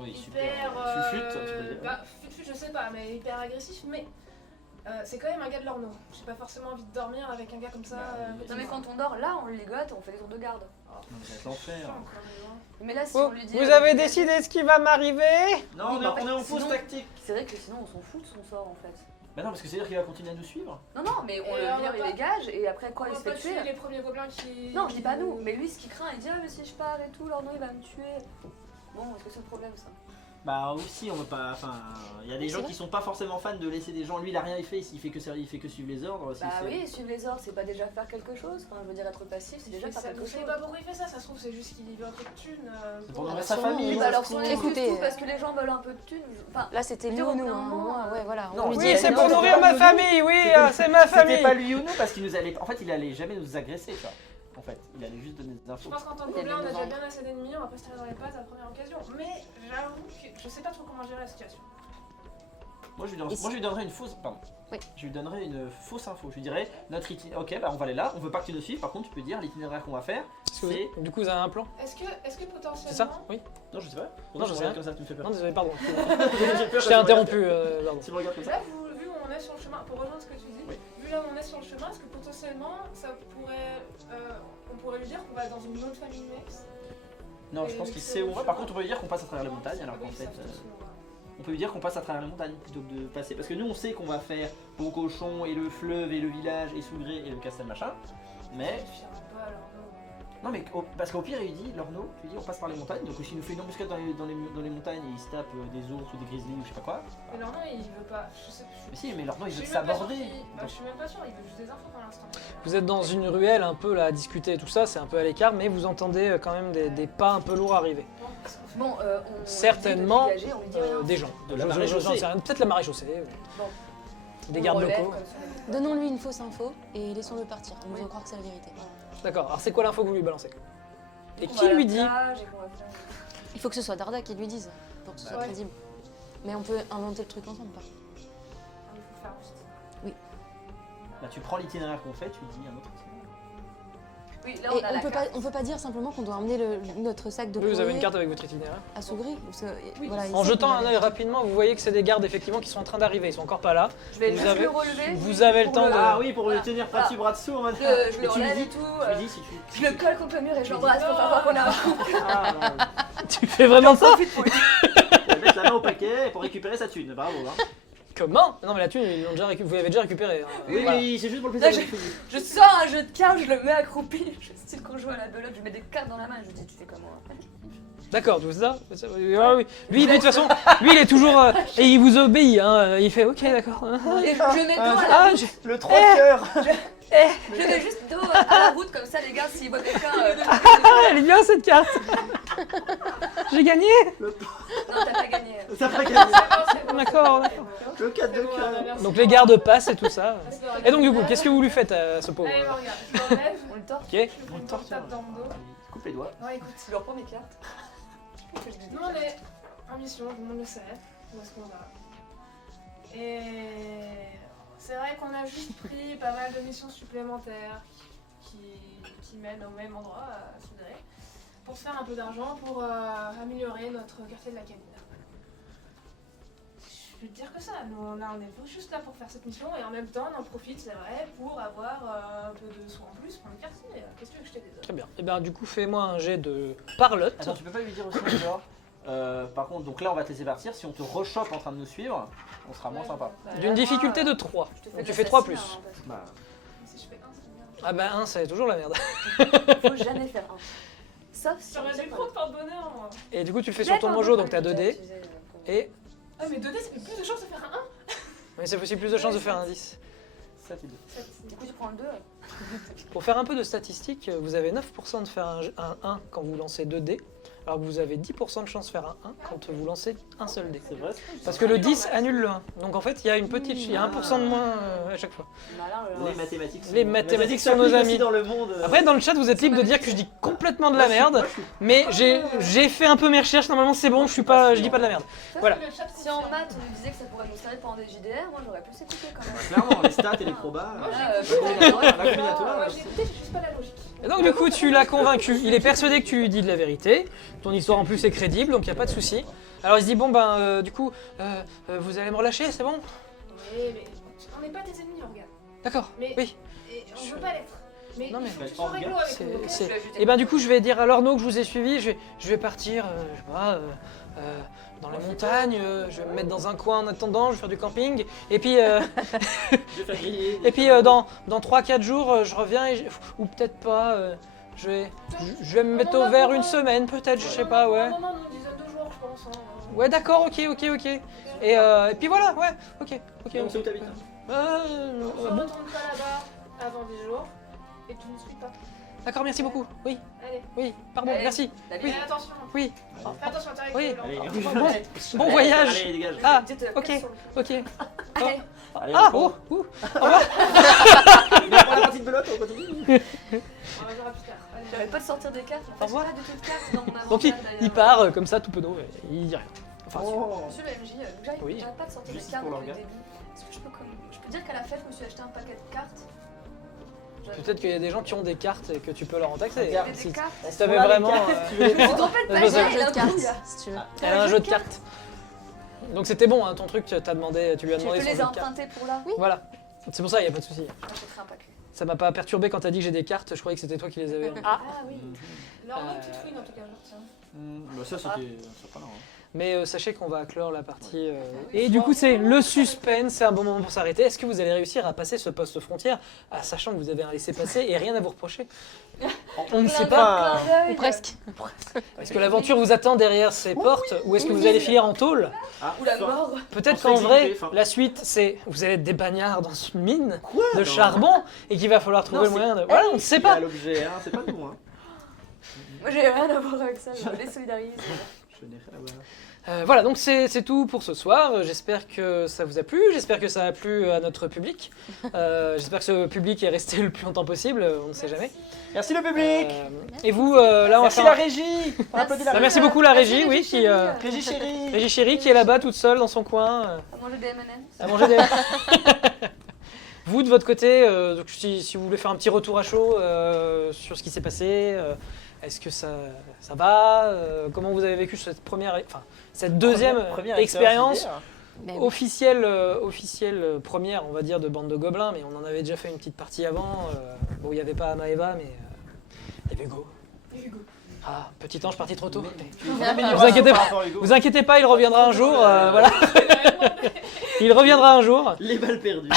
Oui, super. hyper. Fut-fut, tu peux le dire. Bah, fut-fut, je sais pas, mais hyper agressif, mais. C'est quand même un gars de l'Orno. J'ai pas forcément envie de dormir avec un gars comme ça. Non mais quand on dort là, on le ligote, on fait des tours de garde. Non, ça va être l'enfer. Chiant, quand même, hein. Mais là si Oh, on lui dit. vous avez décidé ce qui va m'arriver? Non, Oui, on mais en est fait, en pause sinon- tactique. C'est vrai que sinon on s'en fout de son sort en fait. Bah non, parce que c'est-à-dire qu'il va continuer à nous suivre. Non non, mais on Et le on vire, va il pas- dégage et après quoi On il va se fait pas tuer. tuer les premiers gobelins qui. Non, je dis pas nous, mais lui ce qu'il craint, il dit ah mais si je pars et tout, l'orno il va me tuer. Bon, est-ce que c'est le problème ça? Bah aussi, on veut pas. Enfin, il y a des C'est gens vrai. qui sont pas forcément fans de laisser des gens. Lui, il a rien fait. Il fait que suivre les ordres. Bah oui, suivre les ordres, c'est pas déjà faire quelque chose. Enfin, je veux dire, être passif, c'est déjà faire Ça, quelque vous chose. savez pas pourquoi il fait ça, ça se trouve c'est juste qu'il veut un peu de thunes. C'est pour Ah, nourrir sa sûrement, famille. oui. Bah alors si on ça se les trouve. Écoutez, écoute tout parce que les gens veulent un peu de thunes. Enfin, Là, c'était lui dire ou au nous. bout d'un Hein. moment, Moi, ouais, voilà. Non, On lui oui, dit, Oui, c'est non, pour c'était nourrir pas ma nous. famille, oui, c'est ma C'était famille. pas lui ou nous parce qu'il nous allait. En fait, il allait jamais nous agresser, tu vois. En fait, il allait juste donner des Je infos. pense qu'en tant que Il y a gobelin, on a des déjà ventes. bien assez d'ennemis, on va pas se tirer dans les pattes à la première occasion. Mais j'avoue que je sais pas trop comment gérer la situation. Moi, je lui Et si- lui donnerais une fausse. Pardon. Oui. Je lui donnerais une fausse info. Je lui dirais notre itinéraire. Ok, bah on va aller là. On veut pas que tu nous suives. Par contre, tu peux dire l'itinéraire qu'on va faire. Parce que C'est. du coup, vous avez un plan? Est-ce que C'est potentiellement. ça? Oui. Non, je sais pas. Non, je sais rien. Comme ça, tu me fais peur. Non, désolé, pardon. J'ai peur Je quand t'ai tu interrompu, me regardes- pardon. Tu me regardes comme ça. Là, vu où on est sur le chemin, pour rejoindre ce que tu dis, Oui. vu là où on est sur le chemin, est-ce que potentiellement ça pourrait. On pourrait lui dire qu'on va dans une autre famille Mex? Non, je pense qu'il sait où on va. Par contre, on peut lui dire qu'on passe à travers les montagnes alors qu'en fait. On peut lui dire qu'on passe à travers les montagnes plutôt que de passer. Parce que nous, on sait qu'on va faire Beaucochon et le fleuve et le village et Sougré et le castel machin. Mais. Non mais parce qu'au pire il dit, Lorno, tu dis on passe par les montagnes, donc s'il nous fait une embuscade dans les montagnes et il se tape des ours ou des grizzlies ou je sais pas quoi. Mais Lorno, il veut pas. Je sais Mais si, mais Lorno il je veut suis même pas sûre s'aborder. qu'il- je suis même pas sûre, il veut juste des infos pour l'instant. Vous êtes dans une ruelle un peu là à discuter et tout ça, c'est un peu à l'écart, mais vous entendez quand même des pas un peu lourds arriver. Bon, on Certainement, essaie de dégager, on lui dit rien. Des gens. De la maréchaussée. Peut-être la maréchaussée. Bon. Des On gardes relève locaux. comme ça, on est- Donnons-lui une fausse info et laissons-le partir. On Oui. va croire que c'est la vérité. D'accord, alors c'est quoi l'info que vous lui balancez? Et On qui va à la lui dit plage et qu'on va faire- Il faut que ce soit Darda qui lui dise pour que ce soit Ouais. crédible. Mais on peut inventer le truc ensemble, pas. Il faut faire juste. Bah tu prends l'itinéraire qu'on fait, tu dis un autre. Oui, là Et on a la carte. on peut pas dire simplement qu'on doit emmener notre sac de Oui, vous avez une courrier carte avec votre itinéraire. à Sougri. Parce que, Oui. voilà, En ici, jetant on un avait- œil rapidement, vous voyez que c'est des gardes effectivement qui sont en train d'arriver, ils sont encore pas là. Je vais Vous juste avez- le relever. vous avez le pour temps de- Ah oui, pour Voilà. le tenir bras dessus, bras dessous en mode. Je Mais le tu lui relève dis, et tout. tu lui dis si tu. Je le colle contre le mur et je l'embrasse pour faire croire qu'on a un Ah non, Tu fais vraiment ça? pour lui. il va mettre la main au paquet pour récupérer sa thune, bravo. Hein. Comment? Non mais la thune, vous l'avez déjà récupérée. hein. Oui, Voilà. oui, c'est juste pour le Là, plaisir. Je sors un jeu de cartes, je le mets accroupi. Je style qu'on joue à la belote, je mets des cartes dans la main et je lui dis tu fais comme moi. D'accord, tout ça. Oui, oui. Lui, de toute façon, lui il est toujours... et il vous obéit, hein. Il fait ok d'accord. Et je mets dos à la Ah, route. j'ai- Le 3 de cœur. Je mets juste dos à la route comme ça les gars s'ils voient quelqu'un. Ah, elle est bien cette carte. J'ai gagné. Non t'as pas gagné. Ça fait gagner. C'est bon, D'accord. Le 4 de c'est bon, cœur. merci. Donc les gardes passent et tout ça. Laisse-le regarder. Et donc du coup, qu'est-ce que vous lui faites à ce pauvre? Allez, on regarde. Je l'enlève. On le tord. Ok. Je lui fais une petite tape dans le dos. Coupe les doigts. Non, écoute. Je lui reprends mes cartes. Nous, on est en mission, tout le monde le sait. Où est-ce qu'on va? Et c'est vrai qu'on a juste pris pas mal de missions supplémentaires qui mènent au même endroit, à Soudré, pour se faire un peu d'argent, pour améliorer notre quartier de la Canine. Je peux te dire que ça, nous on est juste là pour faire cette mission et en même temps on en profite, c'est vrai, pour avoir un peu de soins en plus pour le quartier. Qu'est-ce que tu veux que je te dise? Très bien. Et bien du coup, fais-moi un jet de parlotte. Attends, tu peux pas lui dire aussi genre. Par contre, donc là on va te laisser partir. Si on te rechoppe en train de nous suivre, on sera moins sympa. D'une difficulté de 3. Je te Donc de tu fais 3 l'assassinat, plus. hein, parce que Bah, Si je fais un, c'est bien. Ah bah 1, c'est toujours la merde. Faut jamais faire un. Sauf si. J'aurais dû prendre par bonheur moi. Et du coup, tu le fais sur ton mojo, donc t'as 2 dés. Et... Ah mais 2D ça fait plus de chances de faire un 1. Mais c'est aussi plus de chances de faire un 10. ça fait 2. Du coup, tu prends le 2. Pour faire un peu de statistiques, vous avez 9% de faire un 1 quand vous lancez 2 dés, alors que vous avez 10% de chance de faire un 1 quand vous lancez un seul dé. C'est vrai. Parce que le 10 annule le 1. Donc en fait, il y a une petite, il y a 1% de moins à chaque fois. Les mathématiques. Les mathématiques sont nos s'appliquent amis. aussi dans le monde. Après, dans le chat, vous êtes libre de dire que je dis complètement de la merde, mais j'ai fait un peu mes recherches. Normalement, c'est bon, je dis pas de la merde. Voilà. Si en maths, on nous disait que ça pourrait nous servir pendant des JDR, moi j'aurais pu s'écouter quand même. Clairement, les stats et les probas. Moi, Là, j'ai écouté la la combinatoire, Moi j'ai écouté, j'ai juste pas la logique. Et donc du coup, tu l'as convaincu. Il est persuadé que tu lui dis de la vérité. Ton histoire en plus est crédible, donc il y a pas de souci. Alors il se dit bon ben du coup, vous allez me relâcher, c'est bon? Mais on n'est pas tes ennemis, regarde. D'accord. Mais- Oui. Et on veut pas l'être. Mais Non, mais- il faut que tu sois réglo avec C'est- nous, ok? c'est- Je vais ajouter- Et ben du coup, je vais dire à Lorno que je vous ai suivi. Je vais partir, je sais pas, dans les montagnes. Je vais me mettre dans un coin en attendant. Je vais faire du camping. Et puis Je vais faire griller. Et puis dans 3-4 jours, je reviens, ou peut-être pas, je vais me mettre au vert une semaine, peut-être, je sais pas, ouais. Non, une dizaine de jours, je pense. Hein. Ouais, d'accord, ok. Et puis voilà, ouais, ok. Donc c'est où t'habites On ne Bon, retourne pas là-bas avant 10 jours. Et tu ne suis pas. d'accord, merci beaucoup. Oui, Allez, pardon, Allez. merci. La fais attention. Oui, Fais attention, t'arrives Oui. avec Allez, bon voyage. Allez, dégage. Ah, Petite ok. claque sur le- ok. Allez, Allez, Ah, on oh, ouh. prend la partie de belote, on continue. On va voir plus tard. Allez. j'arrête pas de sortir des cartes. En fait, Au revoir. j'ai pas du tout de cartes dans mon Donc inventaire, d'ailleurs. il part comme ça, tout penaud, et il dit rien. Enfin, Oh. Monsieur le MJ, j'arrête Oui. pas de sortir Juste des cartes pour le depuis le regard. début. Est-ce que je peux dire qu'à la fête, je me suis acheté un paquet de cartes. peut-être qu'il y a des gens qui ont des cartes et que tu peux leur en taxer. Regarde, Des Si cartes. si t'avais vraiment... Tu veux les Tu te trompais de Je page, sais. il Jeu a de un cartes, coup, là. si tu veux. Elle a un jeu de cartes. Donc c'était bon, hein, ton truc, tu lui as Tu demandé peux son jeu les de cartes. emprunter pour là Voilà, c'est pour ça, il n'y a pas de souci. J'achèterai un paquet. Ça m'a pas perturbé quand t'as dit que j'ai des cartes, je croyais que c'était toi qui les avais. Ah oui. Lorno, tu te fouines en tout cas, je retiens. Bah ça c'était pas non. Mais sachez qu'on va clore la partie. Et du coup, c'est le suspense, c'est un bon moment pour s'arrêter. Est-ce que vous allez réussir à passer ce poste frontière, sachant que vous avez un laissez-passer et rien à vous reprocher? On ne sait pas. Ou presque. Est-ce que l'aventure vous attend derrière ces portes ou est-ce que vous allez finir en tôle? Ou la mort. Peut-être On qu'en s'est vrai, exécuté, enfin. la suite, c'est vous allez être des bagnards dans une mine de Non. charbon et qu'il va falloir trouver Non, le moyen de. Voilà, on ne sait pas. L'objet, hein, c'est pas nous. Hein. Moi j'ai rien à voir avec ça, je me désolidarise. Je n'ai rien à voir. Voilà, donc c'est tout pour ce soir. J'espère que ça vous a plu, j'espère que ça a plu à notre public. J'espère que ce public est resté le plus longtemps possible, on ne sait jamais. Merci le public. Et vous, là, on va Merci faire. la régie. On applaudit la Bah, merci beaucoup la régie, oui, qui. Régie chérie. Régie chérie qui est là-bas toute seule dans son coin, À manger des M&M's. à manger des. Vous, de votre côté, donc, si vous voulez faire un petit retour à chaud sur ce qui s'est passé, est-ce que ça va comment vous avez vécu cette deuxième expérience officielle première, on va dire, de Bande de Gobelins, mais on en avait déjà fait une petite partie avant. Bon, il n'y avait pas Amaeva, mais il y avait Hugo. Ah, petit ange parti trop tôt. Vous inquiétez pas, il reviendra un jour. Voilà. Il reviendra un jour. Les balles perdues.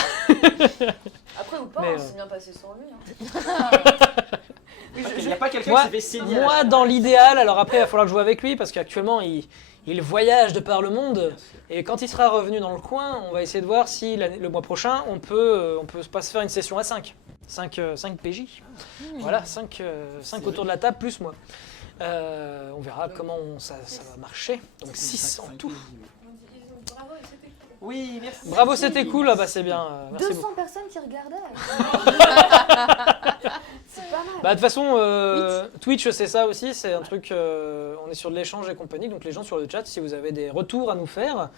Après ou pas, Mais, c'est bien passé sans lui. Il n'y a pas quelqu'un Moi, qui s'est fait saigner. à la moi, chaîne. dans l'idéal, alors après, il va falloir que je joue avec lui parce qu'actuellement, il voyage de par le monde. Et quand il sera revenu dans le coin, on va essayer de voir si le mois prochain, on peut pas se faire une session à 5. 5 PJ. Voilà, 5 autour de la table plus moi. On verra comment ça va marcher. Donc 6 en tout. Bravo, et c'était cool. Oui, merci. Bravo, c'était cool. Ah bah c'est bien. Merci 200 beaucoup. personnes qui regardaient. C'est pas mal. Bah, de toute façon, Twitch, c'est ça aussi, c'est un truc, on est sur de l'échange et compagnie, donc les gens sur le chat, si vous avez des retours à nous faire,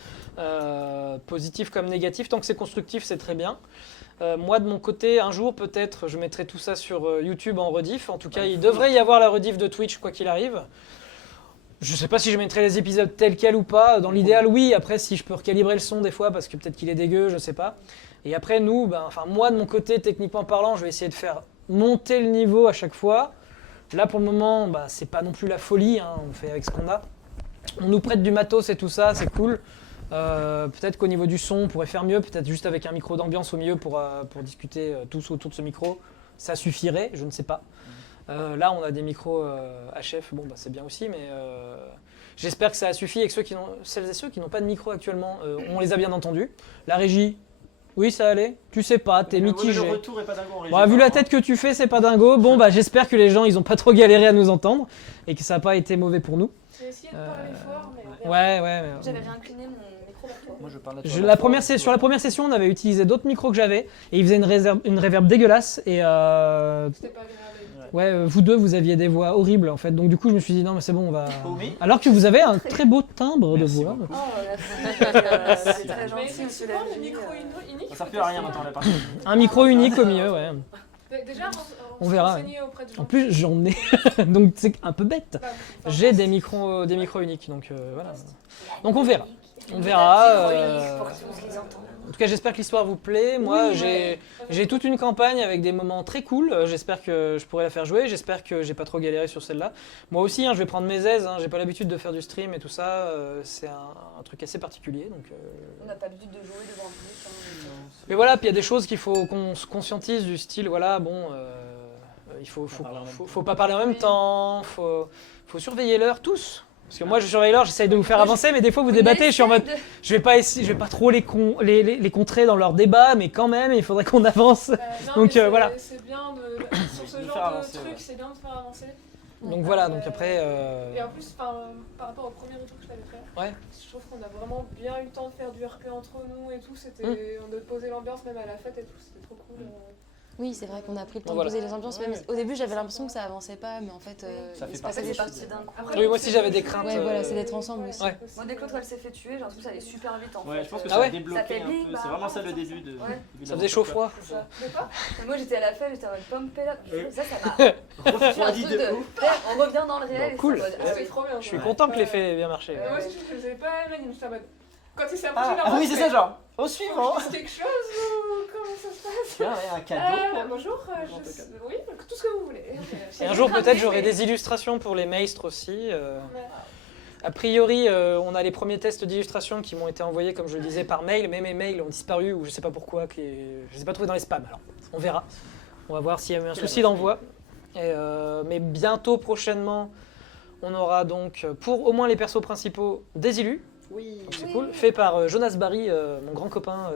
positifs comme négatifs, tant que c'est constructif, c'est très bien. Moi, de mon côté, un jour, peut-être, je mettrai tout ça sur YouTube en rediff. En tout cas, il devrait y avoir la rediff de Twitch, quoi qu'il arrive. Je sais pas si je mettrai les épisodes tels quels ou pas. Dans l'idéal, oui. Après, si je peux recalibrer le son des fois, parce que peut-être qu'il est dégueu, je sais pas. Et après, nous, moi, de mon côté, techniquement parlant, je vais essayer de faire monter le niveau à chaque fois. Là, pour le moment, c'est pas non plus la folie. Hein, on fait avec ce qu'on a. On nous prête du matos et tout ça, c'est cool. Peut-être qu'au niveau du son, on pourrait faire mieux. Peut-être juste avec un micro d'ambiance au milieu pour discuter tous autour de ce micro. Ça suffirait, je ne sais pas. Là, on a des micros HF, bon, c'est bien aussi, mais j'espère que ça a suffi. Et que celles et ceux qui n'ont pas de micro actuellement, on les a bien entendus. La régie, oui, ça allait. Tu sais pas, t'es mitigé. Le retour est pas dingo en régie. Bon, vu la tête que tu fais, c'est pas dingo. Bon, j'espère que les gens, ils ont pas trop galéré à nous entendre et que ça n'a pas été mauvais pour nous. J'ai essayé de parler fort, mais. Ouais. J'avais réincliné mon micro vers toi. Moi, je parle Sur la première session, on avait utilisé d'autres micros que j'avais et ils faisaient une reverb dégueulasse et C'était pas agréable. vous deux, vous aviez des voix horribles en fait. Donc du coup, je me suis dit non mais c'est bon, on va. Oui. Alors que vous avez un très beau timbre Merci de voix. beaucoup. Oh, c'est très Mais gentil, c'est monsieur souvent le Lagier. micro unique. Ça sert plus à rien maintenant la partie. Un micro unique au milieu, ouais. Déjà, On verra, renseigner auprès de gens. En plus, j'en ai, donc c'est un peu bête. Bah, J'ai des micros uniques, donc voilà. Donc on verra. On verra. Pour tous les entendre. En tout cas, j'espère que l'histoire vous plaît. Moi, j'ai toute une campagne avec des moments très cool. J'espère que je pourrai la faire jouer. J'espère que j'ai pas trop galéré sur celle-là. Moi aussi, je vais prendre mes aises. J'ai pas l'habitude de faire du stream et tout ça. C'est un truc assez particulier. Donc, On n'a pas l'habitude de jouer devant le public. mais voilà, puis il y a des choses qu'il faut qu'on se conscientise du style. Voilà, bon, il faut pas parler en même temps. Faut surveiller l'heure tous. Parce que moi, je surveille l'heure, j'essaye de vous faire avancer, mais des fois vous débattez, je suis en mode, je vais pas trop les contrer dans leur débat, mais quand même, il faudrait qu'on avance. Non, Donc, mais voilà. C'est bien sur ce De genre faire de avancer, truc, ouais. c'est bien de faire avancer. Donc voilà, donc après. Et en plus, par rapport au premier retour que je t'avais fait, Ouais. je trouve qu'on a vraiment bien eu le temps de faire du RP entre nous et tout. On a posé l'ambiance même à la fête et tout, c'était trop cool. Oui, c'est vrai qu'on a pris le temps Voilà. de poser les ambiances. Même au début, j'avais l'impression que ça avançait pas, mais en fait, Ça fait il se partie passait Ça des fait choses. partie d'un coup. Oui, moi aussi, j'avais des craintes. Ouais, voilà, c'est d'être ensemble aussi. Ouais. Moi, dès que l'autre elle s'est fait tuer, j'ai l'impression que ça allait super vite en fait. Ouais, je pense que Ah ça ouais a débloqué Ça fait un bing, peu. bah, C'est vraiment ça le ça, début de. ouais. Ça faisait chaud-froid. C'est ça. De quoi Mais moi j'étais à la fête, j'étais en mode pompé là. Ça m'a. Refroidi de ouf. On revient dans le réel. Bon, et cool. c'est en mode, Ah, c'était trop bien. Je suis content que l'effet ait bien marché. Moi aussi, je faisais pas la ligne, j'étais en mode. Quand il s'est approché Ah oui, c'est ça, genre. Au suivant. C'est quelque chose ou comment ça se passe Tiens, un cadeau. Bonjour, oui, tout ce que vous voulez. Et un jour, peut-être, j'aurai des illustrations pour les maestres aussi. A priori, on a les premiers tests d'illustration qui m'ont été envoyés, comme je le disais, par mail, mais mes mails ont disparu ou je sais pas pourquoi, je les ai pas trouvés dans les spams. Alors, on verra. On va voir s'il y a eu un souci d'envoi. Mais bientôt, prochainement, on aura donc, pour au moins les persos principaux, des illus. Oui. Donc c'est cool. Fait par Jonas Barry, mon grand copain,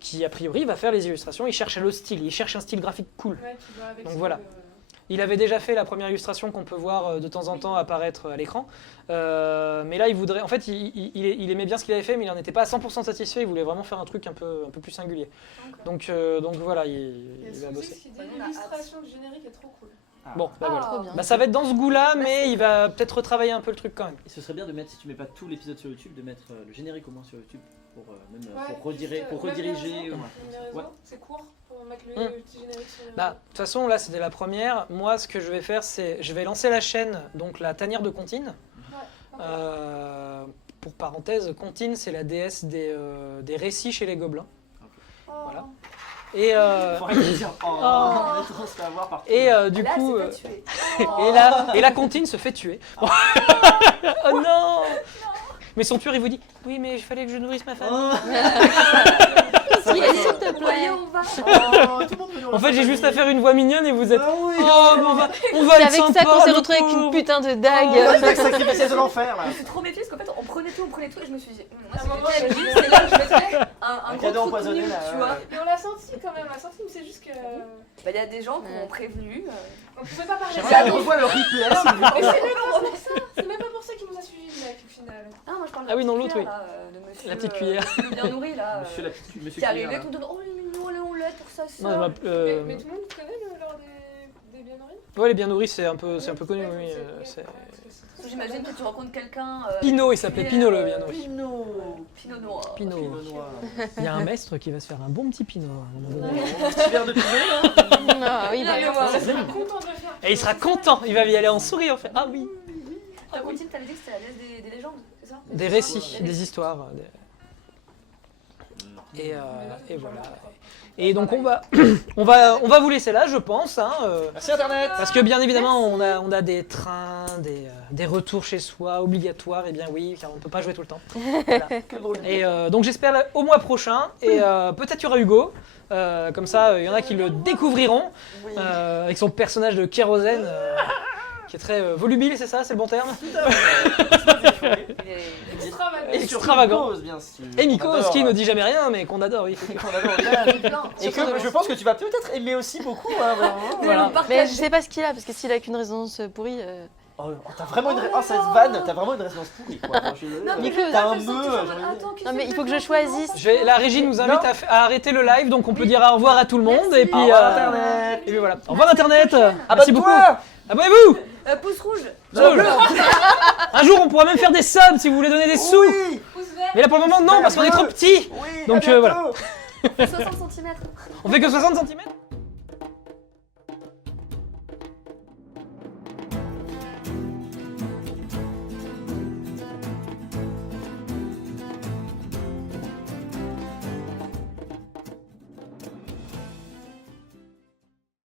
qui a priori va faire les illustrations. Il cherche le style, il cherche un style graphique cool. Ouais, qui va avec Donc ce voilà. que- Il avait déjà fait la première illustration qu'on peut voir de temps en temps apparaître à l'écran. Mais là, il voudrait. En fait, il aimait bien ce qu'il avait fait, mais il n'en était pas à 100% satisfait. Il voulait vraiment faire un truc un peu plus singulier. Donc voilà, il Il y a va Sophie bosser. qui dit On a l'illustration du générique est trop cool. Bon, bah voilà. Trop bien. Bah, ça va être dans ce goût-là, mais il va peut-être retravailler un peu le truc quand même. Et ce serait bien de mettre, si tu mets pas tout l'épisode sur YouTube, de mettre le générique au moins sur YouTube pour même Ouais, pour rediriger. juste, Pour même les rediriger raisons, ouais. même les raisons, Ouais. c'est court pour mettre le petit générique sur les Bah, raisons. de toute façon, là, c'était la première. Moi, ce que je vais faire, c'est. Je vais lancer la chaîne, donc la tanière de Contine. Ok. Pour parenthèse, Contine, c'est la déesse des récits chez les gobelins. Oh. Voilà. Et, Faut arrêter de dire oh, on est trop se fait avoir partout. et du Là, coup. c'est pas tué. Et la Contine se fait tuer. Oh non. Mais son tueur, il vous dit oui, mais il fallait que je nourrisse ma famille. Oh, S'il te Vous voyez, plaît. on va. oh, tout le monde veut nous En fait, j'ai juste à faire une voix mignonne et vous êtes. Ah oui. Oh, mais on va C'est être avec ça sympa, qu'on s'est le retrouvé avec une pauvre. putain de Oh, dague. les sacrifices de l'enfer là. Je suis trop méfiée parce qu'en fait, on prenait tout et je me suis dit, moi, À un si moment, j'étais je- adulte, c'est là que je mettrais un Un gros cadeau truc empoisonné, nul, là, tu ouais. vois. Mais on l'a senti quand même, on l'a senti, mais c'est juste que. Bah, il y a des gens qui m'ont prévenu. On pouvait pas parler J'aimerais de qu'on ça. voit le replay s'il vous Mais plaît. c'est même pas pour ça, c'est même pas pour ça qu'il nous a suivis, le mec, au final. Ah, moi je parle de Ah oui, la non, petite l'autre, cuillère, là, de monsieur, La petite cuillère. monsieur bien nourri là. Monsieur la petite monsieur Qui arrivait, Cuillère, qui nous donne, oh, il est mignon, allez, on l'aide pour ça, ça. Non, Mais tout le monde connaît l'heure des bien nourris. ouais, les bien nourris, c'est un peu connu. Oui, c'est- J'imagine que tu rencontres quelqu'un. Pinot, il s'appelait Pinot le bien nourri. Pinot. Pinot noir. Pinot. Pinot noir. Il y a un maître qui va se faire un bon petit Pinot. Un petit verre de Pinot là. Ah oui, Il a bah, le voir. Il sera content de le faire. Et il sera content, il va y aller en souriant. Fait ah oui. Ta routine, t'avais dit que c'était la déesse des légendes, c'est ça? Des récits, des histoires. Et voilà. Et donc on va vous laisser là, je pense. Hein, Merci Internet. parce que bien évidemment, on a des trains, des retours chez soi obligatoires. Et bien oui, car on ne peut pas jouer tout le temps. Voilà. Quel drôle. Et donc j'espère au mois prochain. Et peut-être il y aura Hugo. Comme ça, il y en a qui le découvriront. Avec son personnage de kérosène. Qui est très volubile, c'est ça? C'est le bon terme? Extravagant. Et extravagant. Mikos, bien sûr. Et Mikos, On qui ne adore. dit jamais rien, mais qu'on adore, oui. Qu'on adore. Et que je pense que tu vas peut-être aimer aussi beaucoup. Hein, vraiment. Voilà. mais je sais pas ce qu'il a, parce que s'il a qu'une résonance pourrie. Oh, t'as vraiment une cette vanne, t'as vraiment une résonance pourrie quoi. Non, mais Mikos. T'as un bœuf, j'ai envie de dire. Non, mais il faut que je choisisse. La régie nous invite à arrêter le live, donc on peut dire au revoir à tout le monde. Et puis, Au revoir, Internet. et puis voilà. Au revoir Internet. Merci beaucoup. Abonne-toi. Abonnez-vous. Pouce rouge. Cool. Un jour, on pourra même faire des subs si vous voulez donner des sous. Oui. Pouce vert. Mais là, pour le moment, non, parce qu'on est trop petits. Oui. Donc, à voilà. bientôt. 60 cm. On fait que 60 cm.